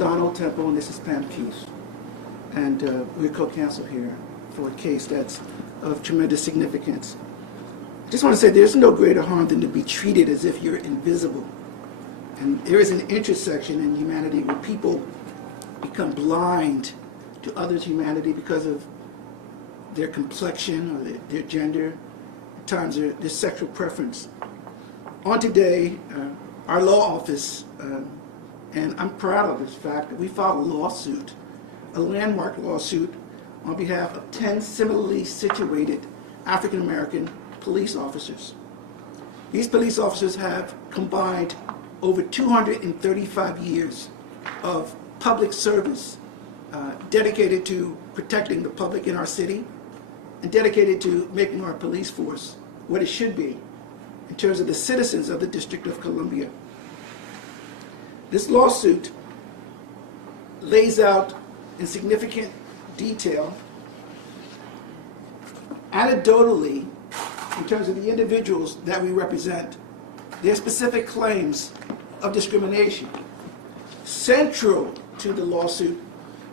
Donald Temple, and this is Pam Keith. And we're co-counsel here for a case that's of tremendous significance. I just want to say there's no greater harm than to be treated as if you're invisible. And there is an intersection in humanity where people become blind to others' humanity because of their complexion or their gender, at times their sexual preference. On today, our law office, and I'm proud of this fact, that we filed a lawsuit, a landmark lawsuit, on behalf of 10 similarly situated African American police officers. These police officers have combined over 235 years of public service dedicated to protecting the public in our city and dedicated to making our police force what it should be in terms of the citizens of the District of Columbia. This lawsuit lays out in significant detail, anecdotally, in terms of the individuals that we represent, their specific claims of discrimination. Central to the lawsuit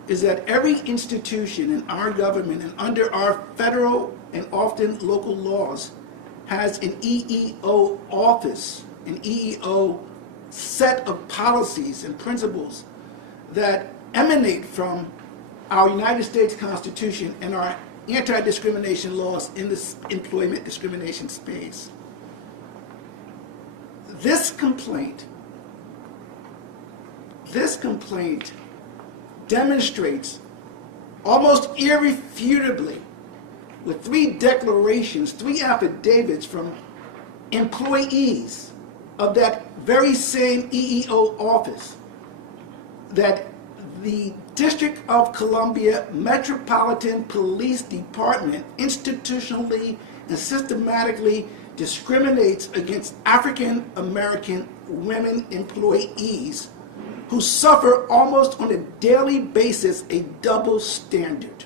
is that every institution in our government and under our federal and often local laws has an EEO office, an EEO set of policies and principles that emanate from our United States Constitution and our anti-discrimination laws in this employment discrimination space. This complaint demonstrates almost irrefutably with 3 declarations, 3 affidavits from employees of that very same EEO office that the District of Columbia Metropolitan Police Department institutionally and systematically discriminates against African American women employees who suffer almost on a daily basis a double standard.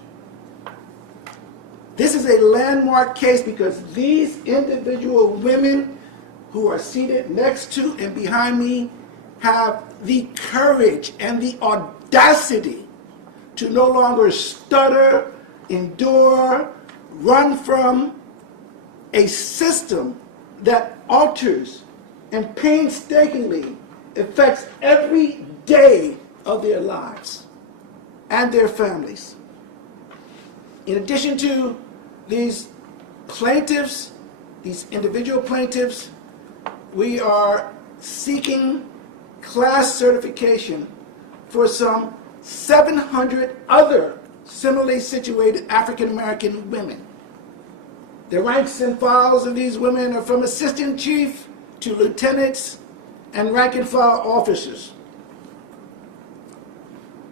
This is a landmark case because these individual women who are seated next to and behind me have the courage and the audacity to no longer stutter, endure, run from a system that alters and painstakingly affects every day of their lives and their families. In addition to these plaintiffs, these individual plaintiffs, we are seeking class certification for some 700 other similarly situated African American women. The ranks and files of these women are from assistant chief to lieutenants and rank and file officers.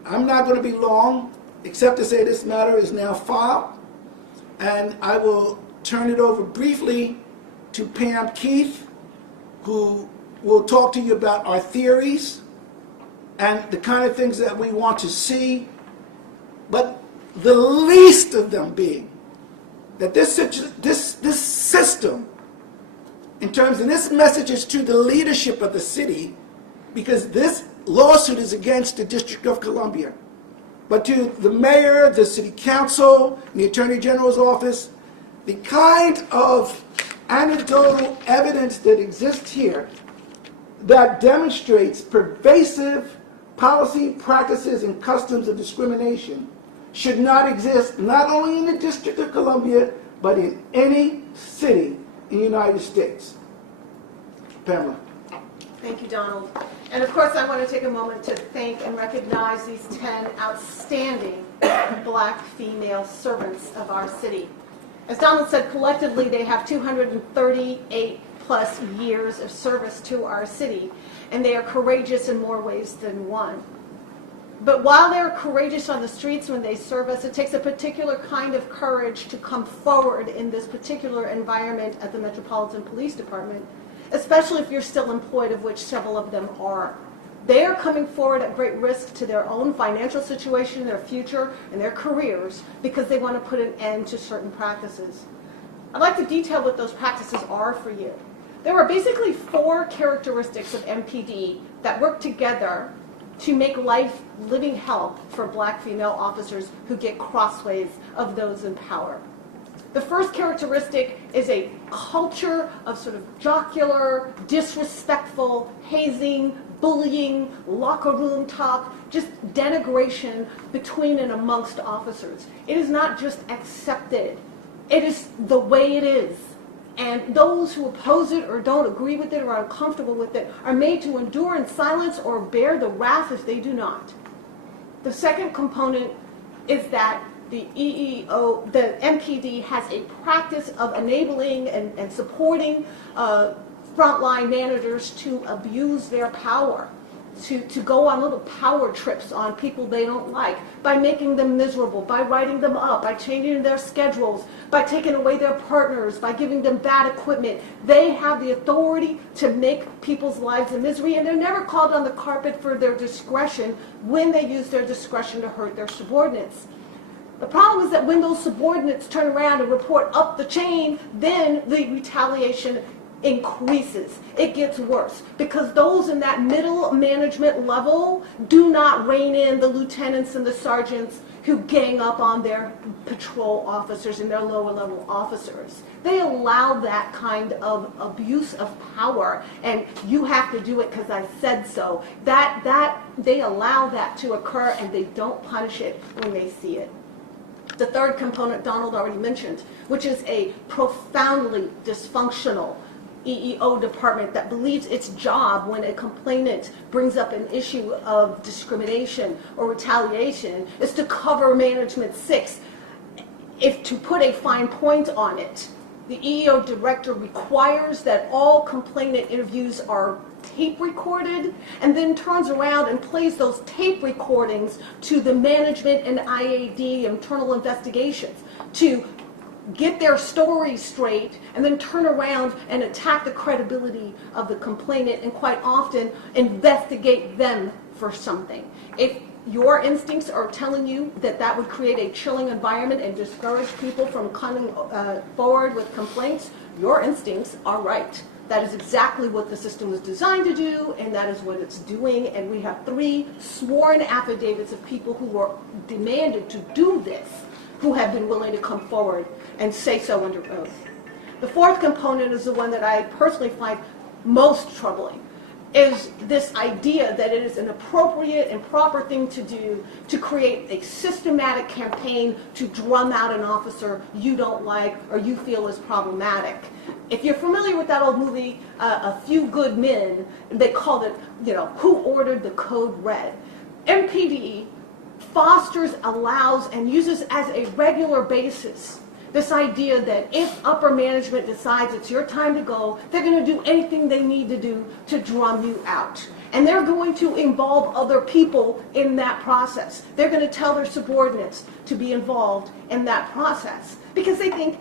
I'm not going to be long, except to say this matter is now filed, and I will turn it over briefly to Pam Keith, who will talk to you about our theories and the kind of things that we want to see, but the least of them being that this system, in terms, and this message is to the leadership of the city, because this lawsuit is against the District of Columbia, but to the mayor, the city council, and the attorney general's office, the kind of anecdotal evidence that exists here that demonstrates pervasive policy, practices, and customs of discrimination should not exist, not only in the District of Columbia, but in any city in the United States. Pamela. Thank you, Donald. And of course, I want to take a moment to thank and recognize these 10 outstanding Black female servants of our city. As Donald said, collectively they have 238 plus years of service to our city, and they are courageous in more ways than one. But while they're courageous on the streets when they serve us, it takes a particular kind of courage to come forward in this particular environment at the Metropolitan Police Department, especially if you're still employed, of which several of them are. They are coming forward at great risk to their own financial situation, their future, and their careers because they want to put an end to certain practices. I'd like to detail what those practices are for you. There are basically 4 characteristics of MPD that work together to make life living hell for black female officers who get crossways of those in power. The first characteristic is a culture of sort of jocular, disrespectful, hazing, bullying, locker room talk, just denigration between and amongst officers. It is not just accepted. It is the way it is. And those who oppose it or don't agree with it or are uncomfortable with it are made to endure in silence or bear the wrath if they do not. The second component is that the MPD has a practice of enabling and supporting frontline managers to abuse their power, to go on little power trips on people they don't like, by making them miserable, by writing them up, by changing their schedules, by taking away their partners, by giving them bad equipment. They have the authority to make people's lives a misery, and they're never called on the carpet for their discretion when they use their discretion to hurt their subordinates. The problem is that when those subordinates turn around and report up the chain, then the retaliation increases. It gets worse because those in that middle management level do not rein in the lieutenants and the sergeants who gang up on their patrol officers and their lower level officers. They allow that kind of abuse of power, and you have to do it because I said so. They allow that to occur, and they don't punish it when they see it. The third component Donald already mentioned, which is a profoundly dysfunctional EEO department that believes its job when a complainant brings up an issue of discrimination or retaliation is to cover management 6. If to put a fine point on it, the EEO director requires that all complainant interviews are tape recorded and then turns around and plays those tape recordings to the management and IAD internal investigations to get their story straight and then turn around and attack the credibility of the complainant and quite often investigate them for something. If your instincts are telling you that that would create a chilling environment and discourage people from coming forward with complaints, your instincts are right. That is exactly what the system was designed to do, and that is what it's doing. And we have 3 sworn affidavits of people who were demanded to do this, who have been willing to come forward and say so under oath. The fourth component is the one that I personally find most troubling, is this idea that it is an appropriate and proper thing to do to create a systematic campaign to drum out an officer you don't like or you feel is problematic. If you're familiar with that old movie, A Few Good Men, they called it, Who Ordered the Code Red? MPD fosters, allows, and uses as a regular basis this idea that if upper management decides it's your time to go, they're going to do anything they need to do to drum you out. And they're going to involve other people in that process. They're going to tell their subordinates to be involved in that process because they think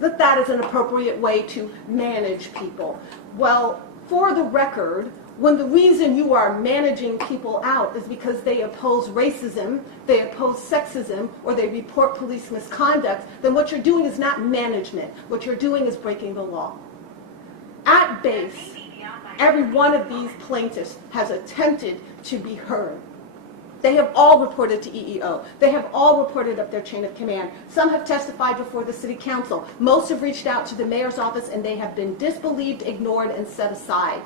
that that is an appropriate way to manage people. Well, for the record, when the reason you are managing people out is because they oppose racism, they oppose sexism, or they report police misconduct, then what you're doing is not management. What you're doing is breaking the law. At base, every one of these plaintiffs has attempted to be heard. They have all reported to EEO. They have all reported up their chain of command. Some have testified before the city council. Most have reached out to the mayor's office, and they have been disbelieved, ignored, and set aside.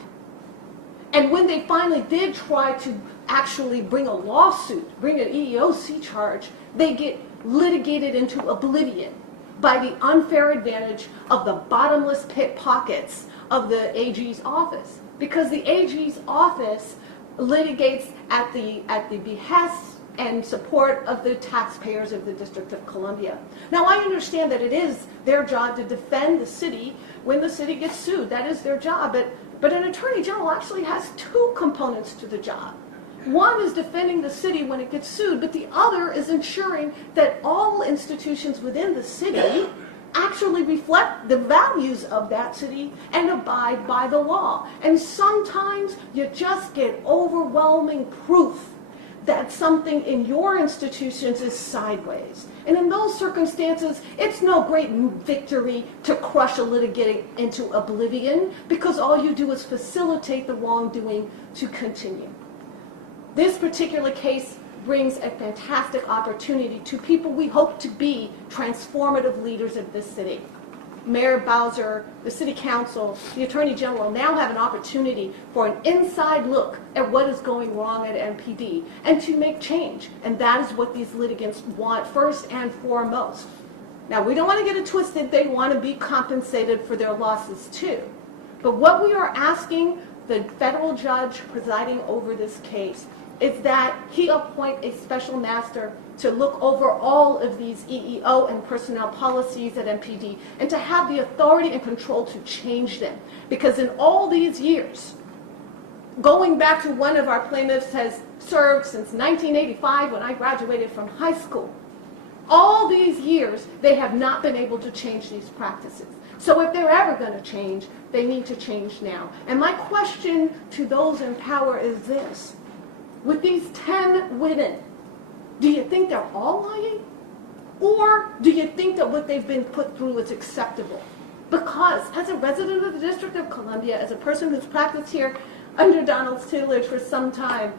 And when they finally did try to actually bring a lawsuit, bring an EEOC charge, they get litigated into oblivion by the unfair advantage of the bottomless pit pockets of the AG's office. Because the AG's office litigates at the behest and support of the taxpayers of the District of Columbia. Now, I understand that it is their job to defend the city when the city gets sued. That is their job. But an attorney general actually has 2 components to the job. One is defending the city when it gets sued, but the other is ensuring that all institutions within the city actually reflect the values of that city and abide by the law. And sometimes you just get overwhelming proof that something in your institutions is sideways. And in those circumstances, it's no great victory to crush a litigant into oblivion because all you do is facilitate the wrongdoing to continue. This particular case brings a fantastic opportunity to people we hope to be transformative leaders of this city. Mayor Bowser, the City Council, the Attorney General now have an opportunity for an inside look at what is going wrong at MPD and to make change. And that is what these litigants want first and foremost. Now, we don't want to get it twisted. They want to be compensated for their losses too. But what we are asking the federal judge presiding over this case is that he appoint a special master to look over all of these EEO and personnel policies at MPD and to have the authority and control to change them. Because in all these years, going back to one of our plaintiffs has served since 1985 when I graduated from high school, all these years they have not been able to change these practices. So if they're ever going to change, they need to change now. And my question to those in power is this. With these 10 women, do you think they're all lying? Or do you think that what they've been put through is acceptable? Because as a resident of the District of Columbia, as a person who's practiced here under Donald's tutelage for some time,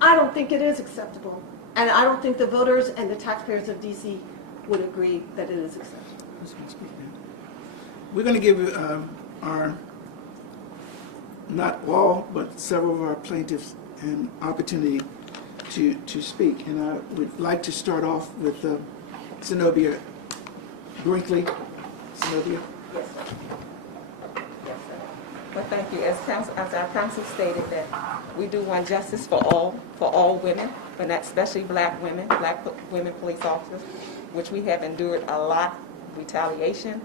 I don't think it is acceptable. And I don't think the voters and the taxpayers of D.C. would agree that it is acceptable. We're going to give our, not all, but several of our plaintiffs an opportunity to speak. And I would like to start off with Zenobia Brinkley. Zenobia? Yes, sir. Yes, sir. Well, thank you. As our council stated, that we do want justice for all women, but not especially black women police officers, which we have endured a lot. Retaliation,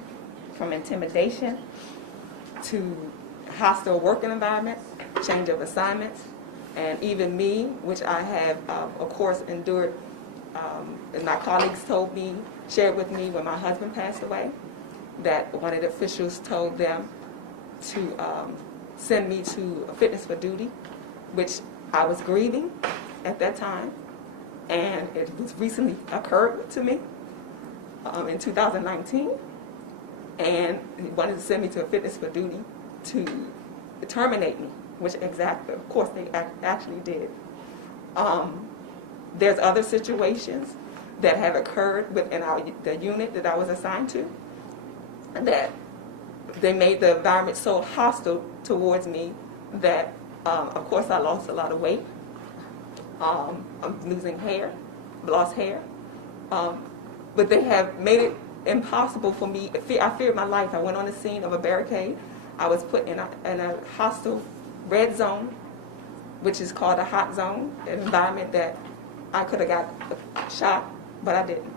from intimidation to hostile working environment, change of assignments, and even me, which I have, of course, endured. And my colleagues told me, shared with me when my husband passed away, that one of the officials told them to send me to a fitness for duty, which I was grieving at that time, and it was recently occurred to me in 2019, and he wanted to send me to a fitness for duty to terminate me, which exactly, of course, they actually did. There's other situations that have occurred within the unit that I was assigned to, that they made the environment so hostile towards me that, of course, I lost a lot of weight. I'm losing hair, lost hair. But they have made it impossible for me. I feared my life. I went on the scene of a barricade. I was put in a hostile red zone, which is called a hot zone, an environment that I could have got shot, but I didn't.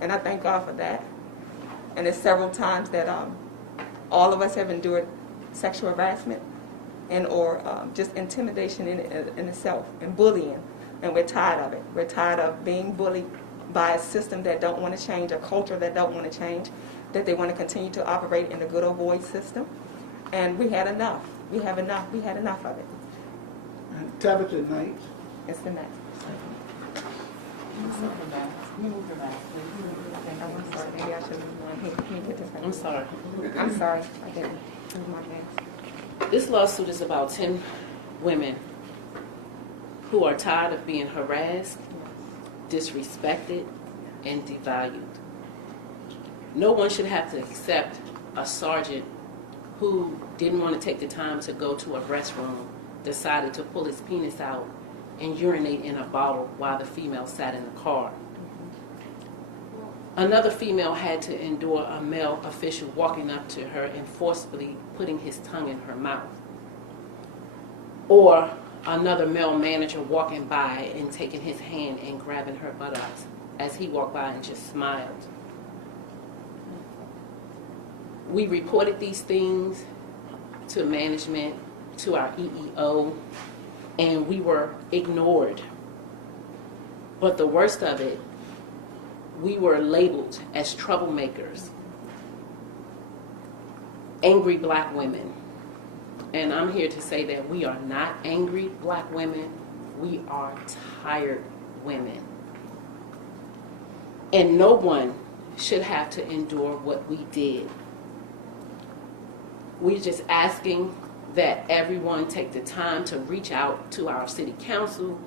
And I thank God for that. And there's several times that all of us have endured sexual harassment and or just intimidation in itself and bullying, and we're tired of it. We're tired of being bullied by a system that don't want to change, a culture that don't want to change, that they want to continue to operate in the good old boy system. And we had enough. We have enough. We had enough of it. Tabitha Knight. It's the next. You moved your mask, please. I'm sorry. Maybe I should have I'm sorry. I'm sorry. I didn't move my mask. This lawsuit is about 10 women who are tired of being harassed, disrespected, and devalued. No one should have to accept a sergeant who didn't want to take the time to go to a restroom, decided to pull his penis out and urinate in a bottle while the female sat in the car. Another female had to endure a male official walking up to her and forcibly putting his tongue in her mouth. Or another male manager walking by and taking his hand and grabbing her buttocks as he walked by and just smiled. We reported these things to management, to our EEO, and we were ignored. But the worst of it, we were labeled as troublemakers, angry black women. And I'm here to say that we are not angry black women, we are tired women. And no one should have to endure what we did. We're just asking that everyone take the time to reach out to our city council,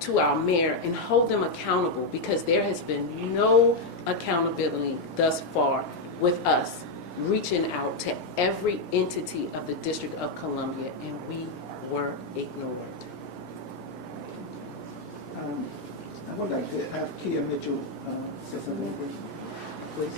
to our mayor, and hold them accountable, because there has been no accountability thus far with us reaching out to every entity of the District of Columbia, and we were ignored. I would like to have Nakia Mitchell say something, please.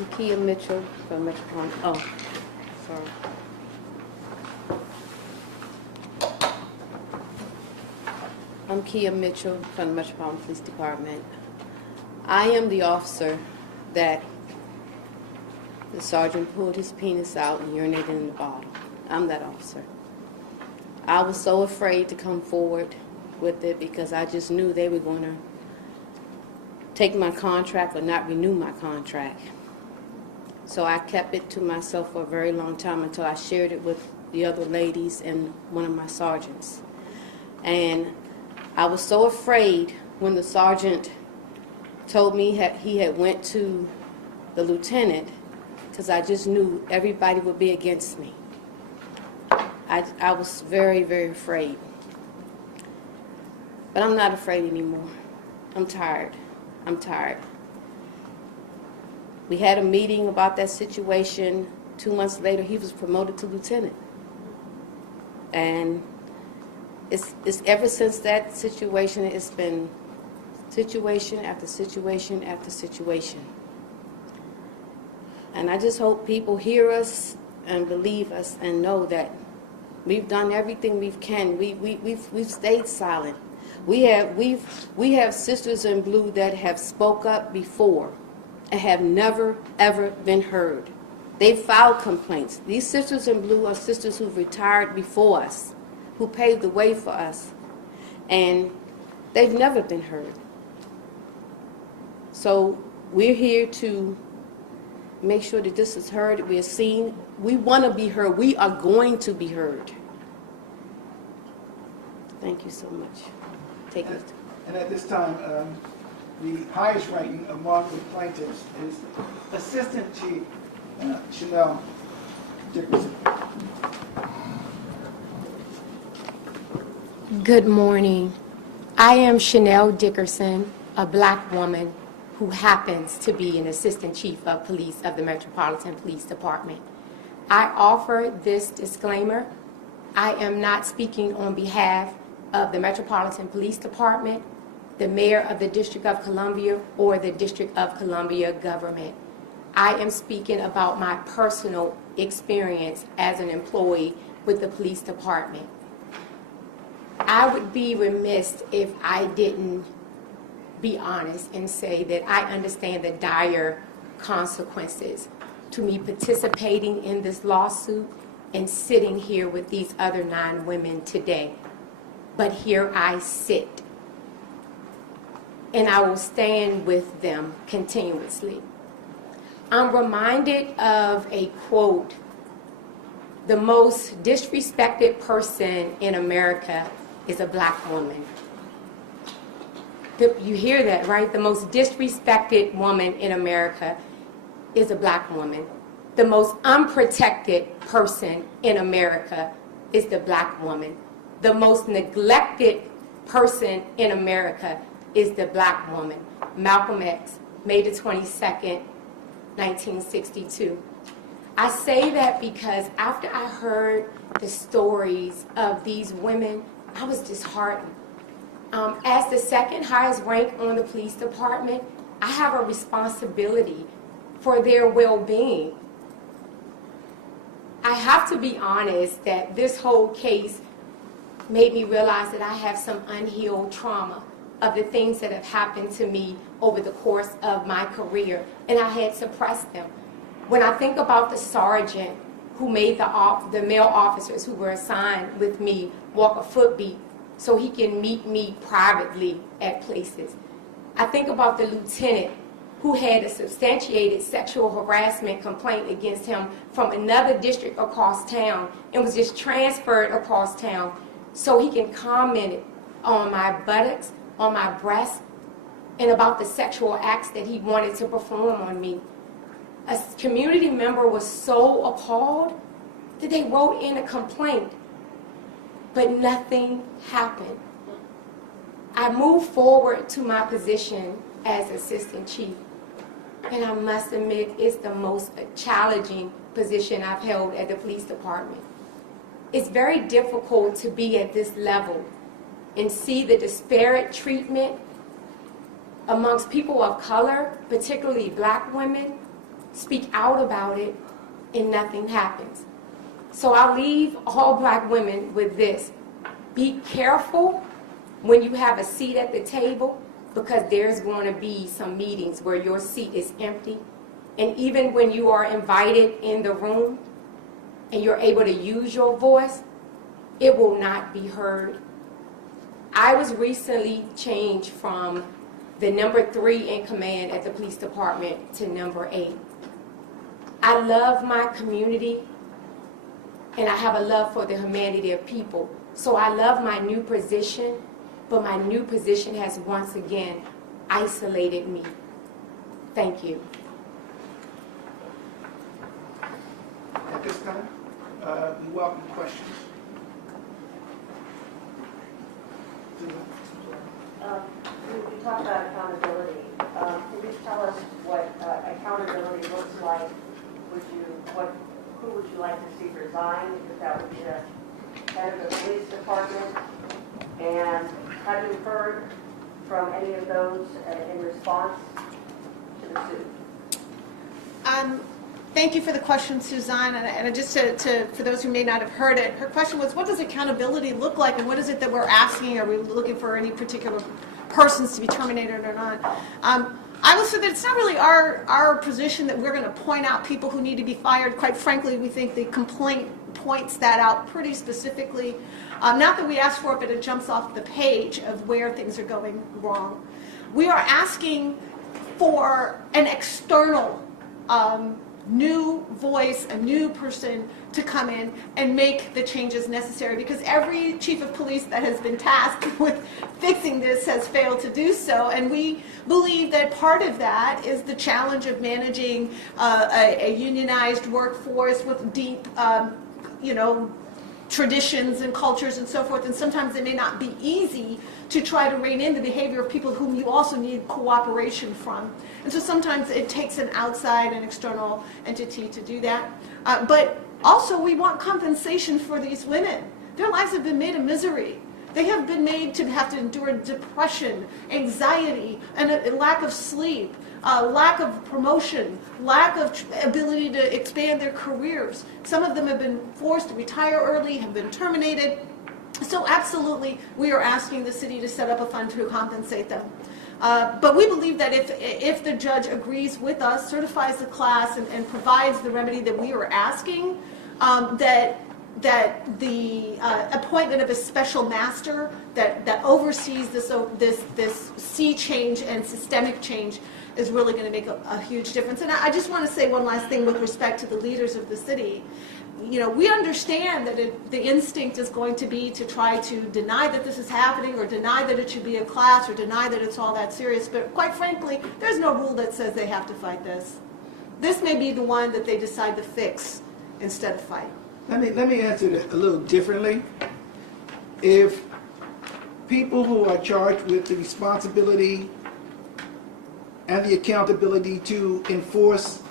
Nakia Mitchell from Metropolitan. Oh, sorry. I'm Kia Mitchell from the Metropolitan Police Department. I am the officer that the sergeant pulled his penis out and urinated in the bottle. I'm that officer. I was so afraid to come forward with it because I just knew they were going to take my contract or not renew my contract. So I kept it to myself for a very long time until I shared it with the other ladies and one of my sergeants. And I was so afraid when the sergeant told me he had went to the lieutenant, because I just knew everybody would be against me. I was very, very afraid. But I'm not afraid anymore. I'm tired. I'm tired. We had a meeting about that situation. 2 months later, he was promoted to lieutenant. And it's ever since that situation, it's been situation after situation after situation. And I just hope people hear us and believe us and know that we've done everything we can. We've stayed silent. We have sisters in blue that have spoke up before and have never ever been heard. They've filed complaints. These sisters in blue are sisters who've retired before us, who paved the way for us, and they've never been heard. So we're here to make sure that this is heard, we're seen. We want to be heard. We are going to be heard. Thank you so much. Take it. And at this time, the highest ranking among the plaintiffs is Assistant Chief Chanell Dickerson. Good morning. I am Chanell Dickerson, a black woman who happens to be an Assistant Chief of Police of the Metropolitan Police Department. I offer this disclaimer. I am not speaking on behalf of the Metropolitan Police Department, the Mayor of the District of Columbia, or the District of Columbia government. I am speaking about my personal experience as an employee with the police department. I would be remiss if I didn't be honest and say that I understand the dire consequences to me participating in this lawsuit and sitting here with these other 9 women today. But here I sit, and I will stand with them continuously. I'm reminded of a quote: the most disrespected person in America is a black woman. You hear that, right? The most disrespected woman in America is a black woman. The most unprotected person in America is the black woman. The most neglected person in America is the black woman. Malcolm X, May the 22nd, 1962. I say that because after I heard the stories of these women, I was disheartened. As the second highest rank on the police department, I have a responsibility for their well-being. I have to be honest that this whole case made me realize that I have some unhealed trauma of the things that have happened to me over the course of my career, and I had suppressed them. When I think about the sergeant who made the male officers who were assigned with me walk a foot beat so he can meet me privately at places. I think about the lieutenant who had a substantiated sexual harassment complaint against him from another district across town and was just transferred across town so he can comment on my buttocks, on my breasts, and about the sexual acts that he wanted to perform on me. A community member was so appalled that they wrote in a complaint, but nothing happened. I moved forward to my position as assistant chief, and I must admit it's the most challenging position I've held at the police department. It's very difficult to be at this level and see the disparate treatment amongst people of color, particularly black women, speak out about it, and nothing happens. So I'll leave all black women with this. Be careful when you have a seat at the table, because there's going to be some meetings where your seat is empty. And even when you are invited in the room and you're able to use your voice, it will not be heard. I was recently changed from the number 3 in command at the police department to number 8. I love my community, and I have a love for the humanity of people. So I love my new position, but my new position has once again isolated me. Thank you. At this time, we welcome questions. We talked about accountability. Can you tell us what accountability looks like? Who would you like to see resign? If that would be the head of the police department. And have you heard from any of those in response to the suit? Thank you for the question, Suzanne. And just for those who may not have heard it, her question was, what does accountability look like, and what is it that we're asking? Are we looking for any particular persons to be terminated or not? I will say that it's not really our position that we're going to point out people who need to be fired. Quite frankly, we think the complaint points that out pretty specifically. Not that we ask for it, but it jumps off the page of where things are going wrong. We are asking for an external new voice, a new person to come in and make the changes necessary, because every chief of police that has been tasked with fixing this has failed to do so. And we believe that part of that is the challenge of managing a unionized workforce with deep, traditions and cultures and so forth, and sometimes it may not be easy to try to rein in the behavior of people whom you also need cooperation from. And so sometimes it takes an outside and external entity to do that. But also we want compensation for these women. Their lives have been made a misery. They have been made to have to endure depression, anxiety, and a lack of sleep, lack of promotion, lack of ability to expand their careers. Some of them have been forced to retire early, have been terminated. So absolutely, we are asking the city to set up a fund to compensate them. But we believe that if the judge agrees with us, certifies the class, and provides the remedy that we are asking, that the appointment of a special master that oversees this sea change and systemic change is really going to make a huge difference. And I just want to say one last thing with respect to the leaders of the city. We understand that the instinct is going to be to try to deny that this is happening, or deny that it should be a class, or deny that it's all that serious. But quite frankly, there's no rule that says they have to fight this. This may be the one that they decide to fix instead of fight. Let me answer it a little differently. If people who are charged with the responsibility and the accountability to enforce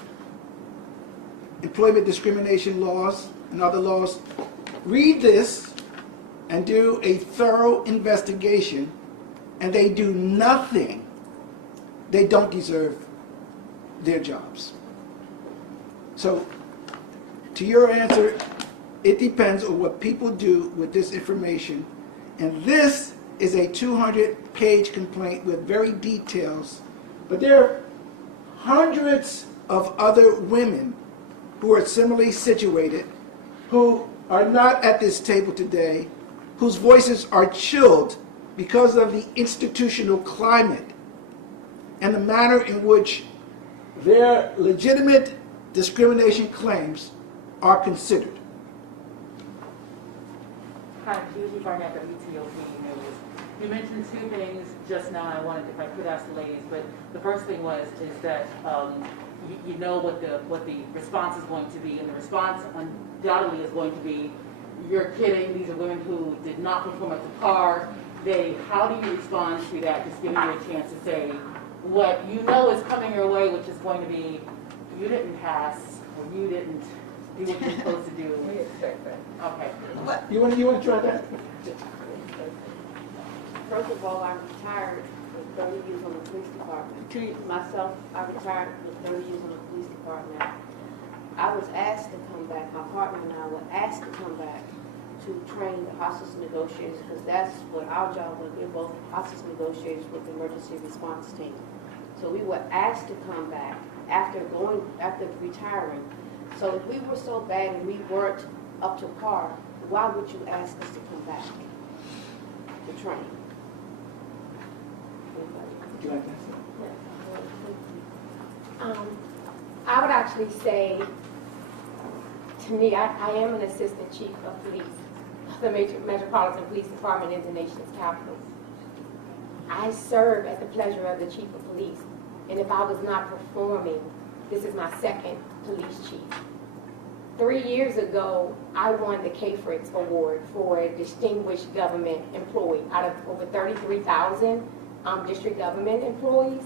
employment discrimination laws and other laws read this and do a thorough investigation, and they do nothing, they don't deserve their jobs. So, to your answer, it depends on what people do with this information. And this is a 200-page complaint with very details. But there are hundreds of other women who are similarly situated, who are not at this table today, whose voices are chilled because of the institutional climate and the manner in which their legitimate discrimination claims are considered. Hi, Judy Barnett, WTOP News. You mentioned two things just now, and I wanted, if I could ask the ladies, but the first thing is that you know what the response is going to be, and the response undoubtedly is going to be, you're kidding, these are women who did not perform at the par. How do you respond to that, just giving you a chance to say what you know is coming your way, which is going to be, you didn't pass, or you didn't do what you're supposed to do. We expect that. Okay. You want to try that? First of all, I retired with 30 years on the police department. Myself, I retired with 30 years on the police department. I was asked to come back, my partner and I were asked to come back to train the hostage negotiators, because that's what our job was. We're both hostage negotiators with the emergency response team. So we were asked to come back after retiring. So if we were so bad and we weren't up to par, why would you ask us to come back to train? Would you like that? I would actually say, to me, I am an assistant chief of police of the Metropolitan Police Department in the nation's capital. I serve at the pleasure of the chief of police, and if I was not performing, this is my second police chief. 3 years ago, I won the KFRIX Award for a distinguished government employee out of over 33,000 district government employees.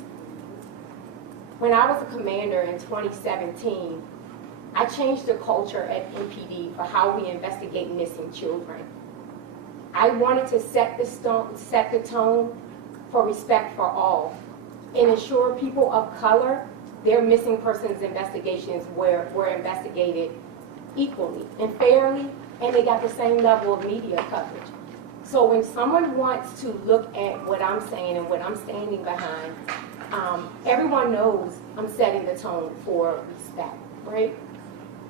When I was a commander in 2017, I changed the culture at MPD for how we investigate missing children. I wanted to set the tone for respect for all and ensure people of color, their missing persons investigations were investigated equally and fairly, and they got the same level of media coverage. So when someone wants to look at what I'm saying and what I'm standing behind, everyone knows I'm setting the tone for respect, right?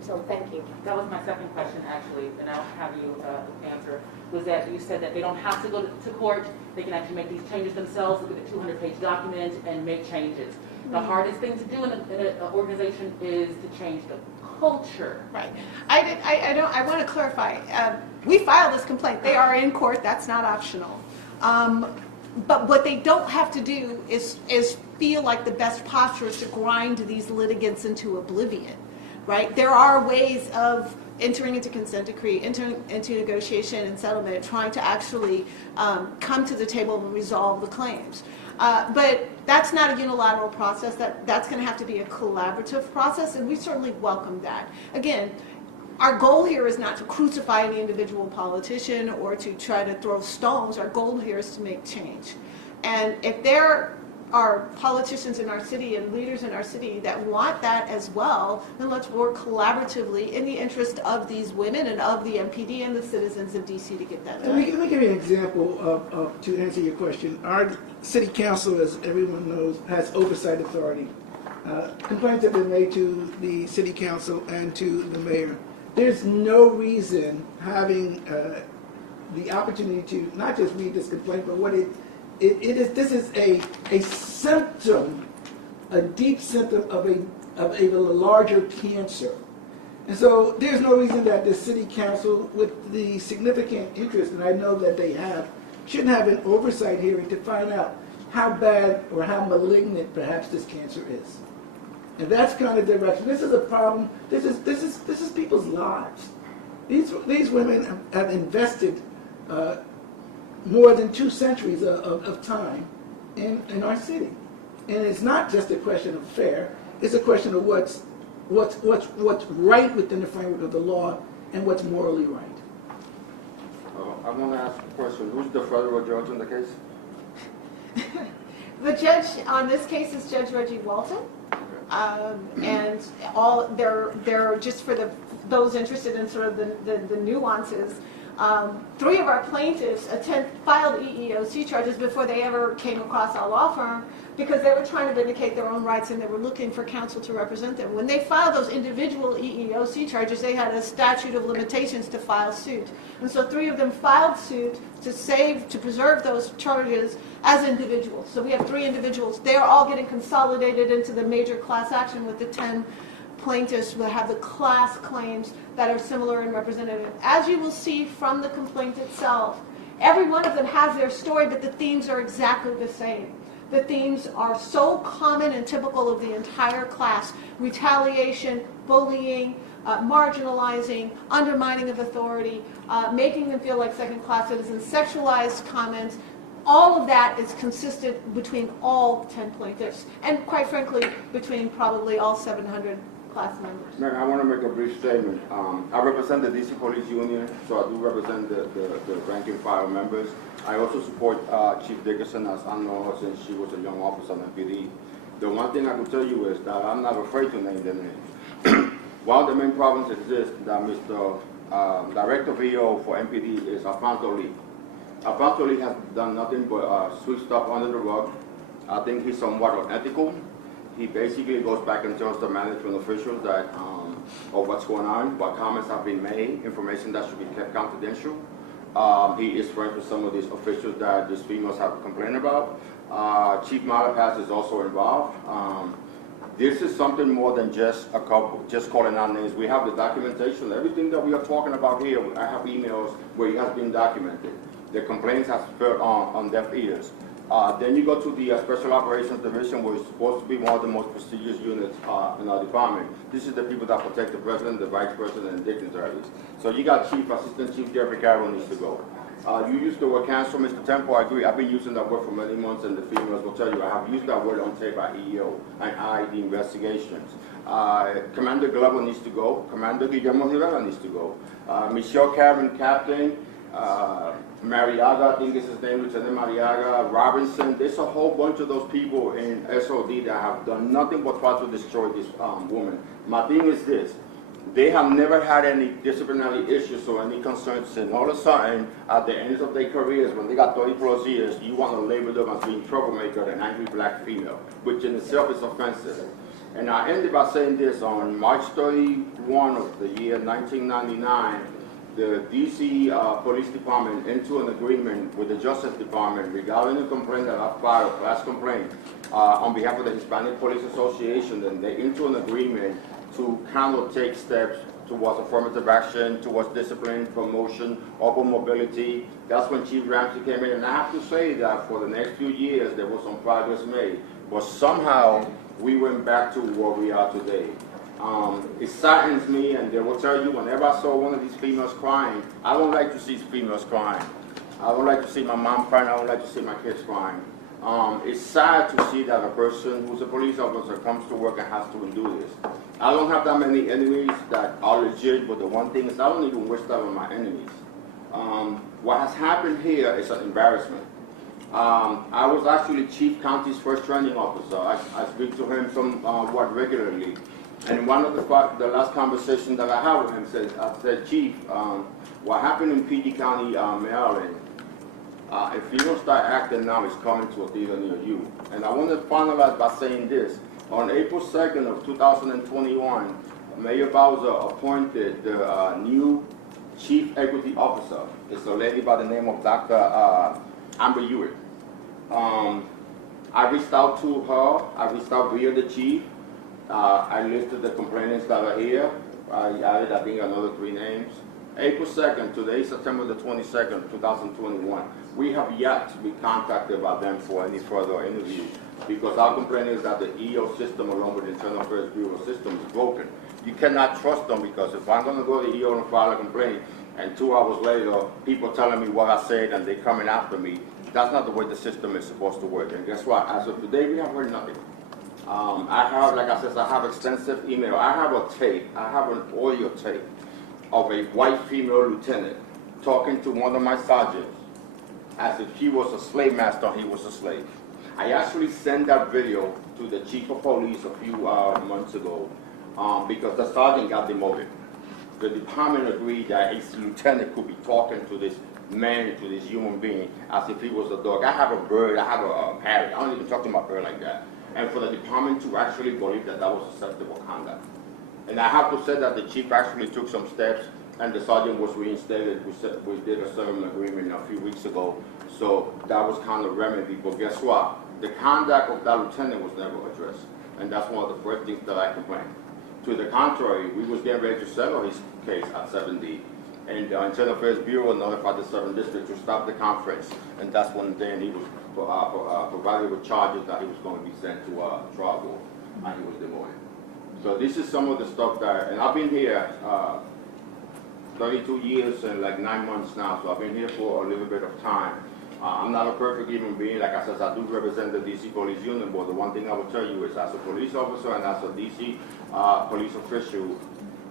So thank you. That was my second question, actually, and I'll have you answer, was that you said that they don't have to go to court, they can actually make these changes themselves, look at the 200-page document and make changes. The hardest thing to do in an organization is to change the culture. Right. I want to clarify. We filed this complaint. They are in court. That's not optional. But what they don't have to do is feel like the best posture is to grind these litigants into oblivion, right? There are ways of entering into consent decree, entering into negotiation and settlement, trying to actually come to the table and resolve the claims. But that's not a unilateral process. That's going to have to be a collaborative process, and we certainly welcome that. Again, our goal here is not to crucify any individual politician or to try to throw stones. Our goal here is to make change. And if there are politicians in our city and leaders in our city that want that as well, then let's work collaboratively in the interest of these women and of the MPD and the citizens of DC to get that done. Let me give you an example to answer your question. Our city council, as everyone knows, has oversight authority. Complaints have been made to the city council and to the mayor. There's no reason having the opportunity to not just read this complaint, but what it is. This is a symptom, a deep symptom of a larger cancer. And so there's no reason that the city council, with the significant interest, and I know that they have, shouldn't have an oversight hearing to find out how bad or how malignant perhaps this cancer is. And that's kind of direction. This is a problem. This is people's lives. These women have invested more than 2 centuries of time in our city, and it's not just a question of fair. It's a question of what's right within the framework of the law and what's morally right. I want to ask a question. Who's the federal judge in the case? The judge on this case is Judge Reggie Walton. And all they're just for those interested in sort of the nuances. 3 of our plaintiffs filed EEOC charges before they ever came across our law firm because they were trying to vindicate their own rights and they were looking for counsel to represent them. When they filed those individual EEOC charges, they had a statute of limitations to file suit. And so 3 of them filed suit to preserve those charges as individuals. So we have 3 individuals. They are all getting consolidated into the major class action with the 10 plaintiffs will have the class claims that are similar and representative. As you will see from the complaint itself, Every one of them has their story, but the themes are exactly the same. The themes are so common and typical of the entire class: retaliation, bullying, marginalizing, undermining of authority, making them feel like second-class citizens, sexualized comments. All of that is consistent between all 10 plaintiffs, and quite frankly, between probably all 700 class members. Ma'am, I want to make a brief statement. I represent the DC Police Union, so I do represent the rank and file members. I also support Chief Dickerson, as I know her since she was a young officer on MPD. The one thing I can tell you is that I'm not afraid to name their names. One of the main problems exists that Mr. Director VO for MPD is Alfonso Lee. Alfonso Lee has done nothing but sweep stuff under the rug. I think he's somewhat unethical. He basically goes back and tells the management officials that of what's going on, what comments have been made, information that should be kept confidential. He is friends with some of these officials that these females have complained about. Chief Malapas is also involved. This is something more than just a couple, just calling out names. We have the documentation. Everything that we are talking about here, I have emails where it has been documented. The complaints have fell on deaf ears. Then you go to the Special Operations Division, where it's supposed to be one of the most prestigious units in our department. This is the people that protect the President, the Vice President, and dignitaries. So you got Chief, Assistant Chief Jeffrey Carroll needs to go. You used the word cancel, Mr. Temple. I agree. I've been using that word for many months, and the females will tell you I have used that word on tape at EEO and the investigations. Commander Glover needs to go. Commander Guillermo Rivera needs to go. Michelle Karen, Captain. Mariaga, I think is his name, Lieutenant Mariaga, Robinson. There's a whole bunch of those people in SOD that have done nothing but try to destroy this woman. My thing is this: they have never had any disciplinary issues or any concerns, and all of a sudden, at the end of their careers, when they got 30 plus years, you want to label them as being troublemaker and angry black female, which in itself is offensive. And I ended by saying this: on March 31 of the year 1999, the DC Police Department into an agreement with the Justice Department regarding a complaint that I filed, a class complaint, on behalf of the Hispanic Police Association, and they into an agreement to kind of take steps towards affirmative action, towards discipline, promotion, open mobility. That's when Chief Ramsey came in, and I have to say that for the next few years there was some progress made, but somehow we went back to where we are today. It saddens me, and they will tell you, whenever I saw one of these females crying, I don't like to see females crying. I don't like to see my mom crying. I don't like to see my kids crying. It's sad to see that a person who's a police officer comes to work and has to endure this. I don't have that many enemies that are legit, but the one thing is I don't even wish that on my enemies. What has happened here is an embarrassment. I was actually Chief County's first training officer. I speak to him somewhat regularly. And one of the last conversations that I had with him I said, Chief, what happened in PG County, Maryland, if you don't start acting now, it's coming to a theater near you. And I want to finalize by saying this. On April 2nd of 2021, Mayor Bowser appointed the new Chief Equity Officer. It's a lady by the name of Dr. Amber Hewitt. I reached out to her. I reached out via the chief. I listed the complainants that are here. I added, I think, another 3 names. April 2nd, today, September the 22nd, 2021. We have yet to be contacted by them for any further interviews because our complaint is that the EO system, along with the Internal Affairs Bureau system, is broken. You cannot trust them because if I'm going to go to the EO and file a complaint, and 2 hours later, people telling me what I said and they're coming after me, that's not the way the system is supposed to work. And guess what? As of today, we have heard nothing. I have, like I said, I have extensive email. I have a tape. I have an audio tape of a white female lieutenant talking to one of my sergeants as if he was a slave master and he was a slave. I actually sent that video to the chief of police a few months ago because the sergeant got demoted. The department agreed that his lieutenant could be talking to this man, to this human being, as if he was a dog. I have a bird, I have a parrot. I don't even talk to my bird like that. And for the department to actually believe that that was acceptable conduct. And I have to say that the chief actually took some steps, and the sergeant was reinstated. We did a settlement agreement a few weeks ago, so that was kind of remedy. But guess what? The conduct of that lieutenant was never addressed, and that's one of the first things that I complained. To the contrary, we was getting ready to settle his case at 7D, And Internal Affairs Bureau notified the 7th District to stop the conference. And that's when then he was provided with charges that he was going to be sent to trial board, and he was demoted. So this is some of the stuff that, and I've been here 32 years and like 9 months now, so I've been here for a little bit of time. I'm not a perfect human being. Like I said, I do represent the DC Police Union, but the one thing I will tell you is as a police officer and as a DC police official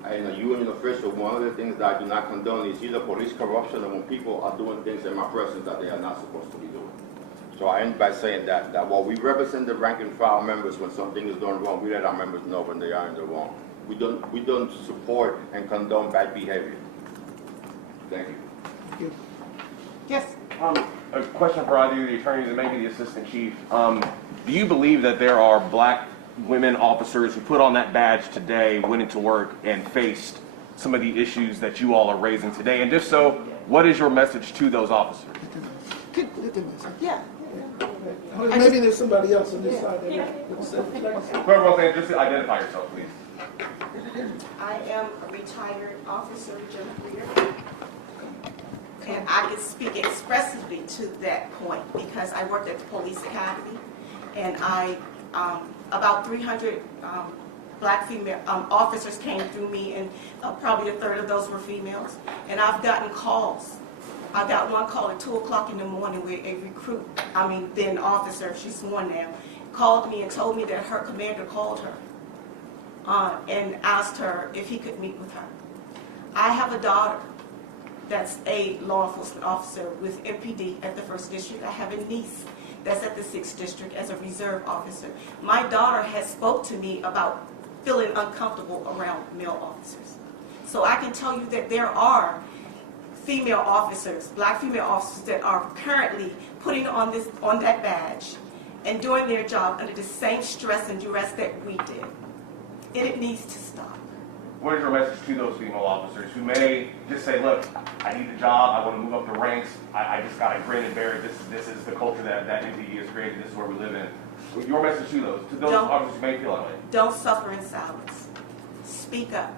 and a union official, one of the things that I do not condone is either police corruption or when people are doing things in my presence that they are not supposed to be doing. So I end by saying that while we represent the rank and file members when something is done wrong, we let our members know when they are in the wrong. We don't support and condone bad behavior. Thank you. Yes. A question for either the attorneys and maybe the assistant chief. Do you believe that there are black women officers who put on that badge today, went into work, and faced some of the issues that you all are raising today? And if so, what is your message to those officers? Yeah. Maybe there's somebody else on this side. Whoever wants to just identify yourself, please. I am a retired officer, Jennifer, and I can speak expressively to that point because I worked at the police academy, and about 300 black female officers came through me, and probably a third of those were females. And I've gotten calls. I got one call at 2 o'clock in the morning where a recruit, then officer, she's sworn now, called me and told me that her commander called her and asked her if he could meet with her. I have a daughter that's a law enforcement officer with MPD at the 1st District. I have a niece that's at the 6th District as a reserve officer. My daughter has spoke to me about feeling uncomfortable around male officers. So I can tell you that there are female officers, black female officers, that are currently putting on that badge and doing their job under the same stress and duress that we did. And it needs to stop. What is your message to those female officers who may just say, look, I need a job, I want to move up the ranks, I just got to grin and bear it, this is the culture that MPD has created, this is where we live in. Your message to those officers who may feel that way. Don't suffer in silence. Speak up,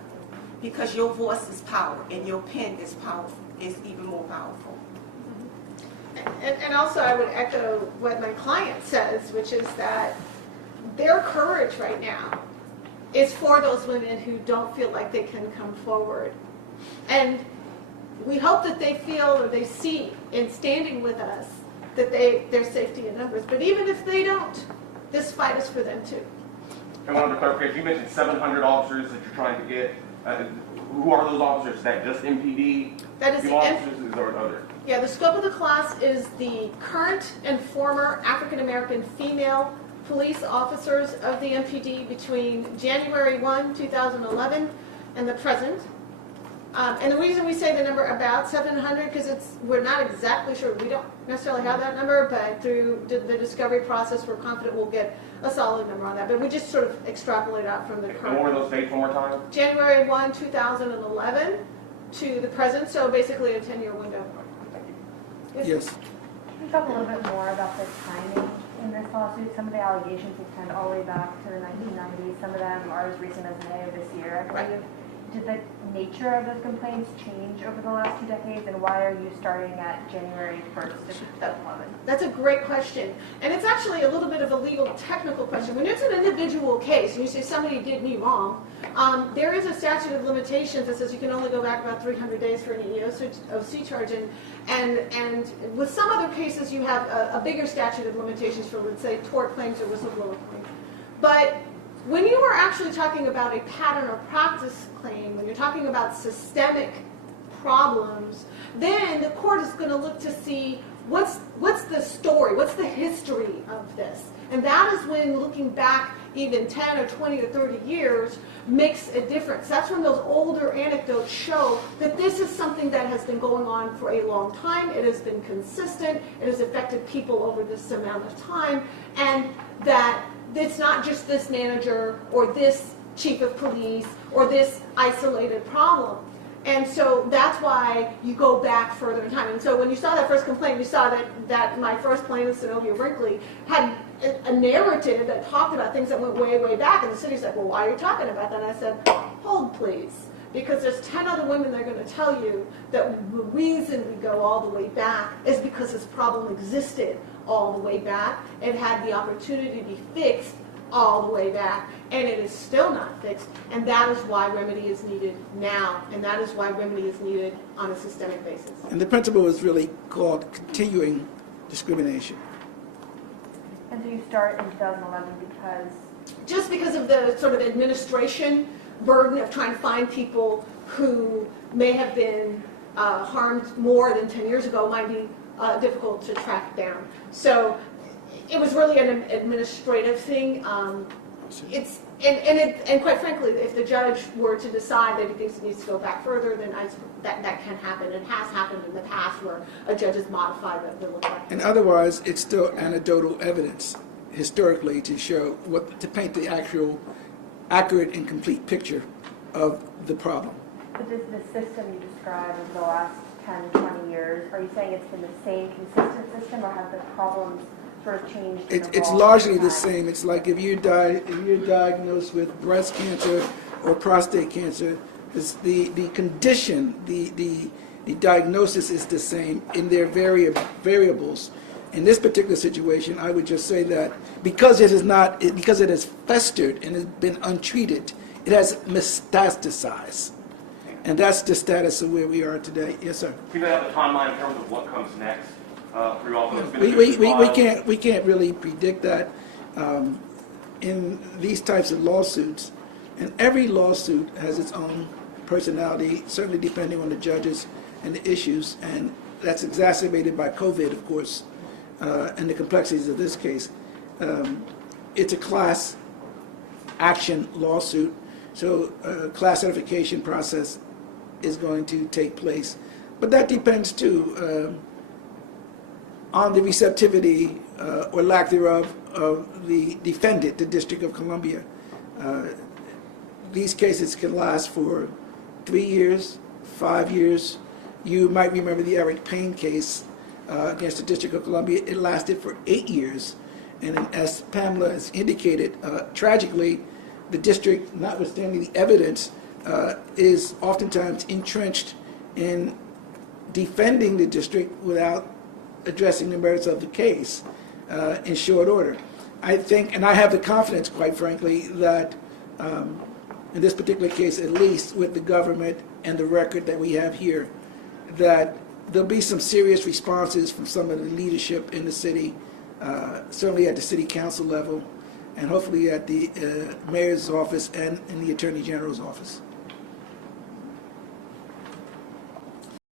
because your voice is power and your pen is powerful, is even more powerful. And also I would echo what my client says, which is that their courage right now is for those women who don't feel like they can come forward. And we hope that they feel or they see in standing with us that there's safety in numbers. But even if they don't, this fight is for them too. And one other clarification, you mentioned 700 officers that you're trying to get. Who are those officers? Is that just MPD? That is the officers, is there other? Yeah, the scope of the class is the current and former African American female police officers of the MPD between January 1, 2011 and the present. And the reason we say the number about 700, because we're not exactly sure, we don't necessarily have that number, but through the discovery process, we're confident we'll get a solid number on that. But we just sort of extrapolate out from the current. And what were those dates one more time? January 1, 2011 to the present, so basically a 10-year window. Yes. Can you talk a little bit more about the timing in this lawsuit? Some of the allegations extend all the way back to the 1990s. Some of them are as recent as May of this year, I believe. Did the nature of those complaints change over the last 2 decades, and why are you starting at January 1st, 2011? That's a great question. And it's actually a little bit of a legal technical question. When it's an individual case, and you say somebody did me wrong, there is a statute of limitations that says you can only go back about 300 days for an EEOC charge. And with some other cases, you have a bigger statute of limitations for, let's say, tort claims or whistleblower claims. But when you are actually talking about a pattern or practice claim, when you're talking about systemic problems, then the court is going to look to see what's the story, what's the history of this. And that is when looking back even 10 or 20 or 30 years makes a difference. That's when those older anecdotes show that this is something that has been going on for a long time. It has been consistent. It has affected people over this amount of time. And that it's not just this manager or this chief of police or this isolated problem. And so that's why you go back further in time. And so when you saw that first complaint, you saw that my first plaintiff, Zenobia Brinkley, had a narrative that talked about things that went way, way back. And the city's like, well, why are you talking about that? And I said, hold please. because there's 10 other women that are going to tell you that the reason we go all the way back is because this problem existed all the way back. It had the opportunity to be fixed all the way back, and it is still not fixed, and that is why remedy is needed now, and that is why remedy is needed on a systemic basis. And the principle is really called continuing discrimination. And so you start in 2011 because? Just because of the sort of administration burden of trying to find people who may have been harmed more than 10 years ago might be difficult to track down. So it was really an administrative thing. And quite frankly, if the judge were to decide that he thinks it needs to go back further, then that can happen. It has happened in the past where a judge has modified the look-back. And otherwise, it's still anecdotal evidence historically to show to paint the actual accurate and complete picture of the problem. But does the system you described over the last 10, 20 years, are you saying it's been the same consistent system, or have the problems sort of changed? It's largely the same. It's like if you're diagnosed with breast cancer or prostate cancer, the condition, the diagnosis is the same in their variables. In this particular situation, I would just say that because it has festered and has been untreated, it has metastasized. And that's the status of where we are today. Yes, sir. Do you have a timeline in terms of what comes next for you all? We can't really predict that in these types of lawsuits. And every lawsuit has its own personality, certainly depending on the judges and the issues. And that's exacerbated by COVID, of course, and the complexities of this case. It's a class action lawsuit, so a class certification process is going to take place. But that depends, too, on the receptivity or lack thereof of the defendant, the District of Columbia. These cases can last for 3 years, 5 years. You might remember the Eric Payne case against the District of Columbia. It lasted for 8 years. And as Pamela has indicated, tragically, the district, notwithstanding the evidence, is oftentimes entrenched in defending the district without addressing the merits of the case in short order. I think, and I have the confidence, quite frankly, that in this particular case, at least with the government and the record that we have here, that there'll be some serious responses from some of the leadership in the city, certainly at the city council level, and hopefully at the mayor's office and in the attorney general's office.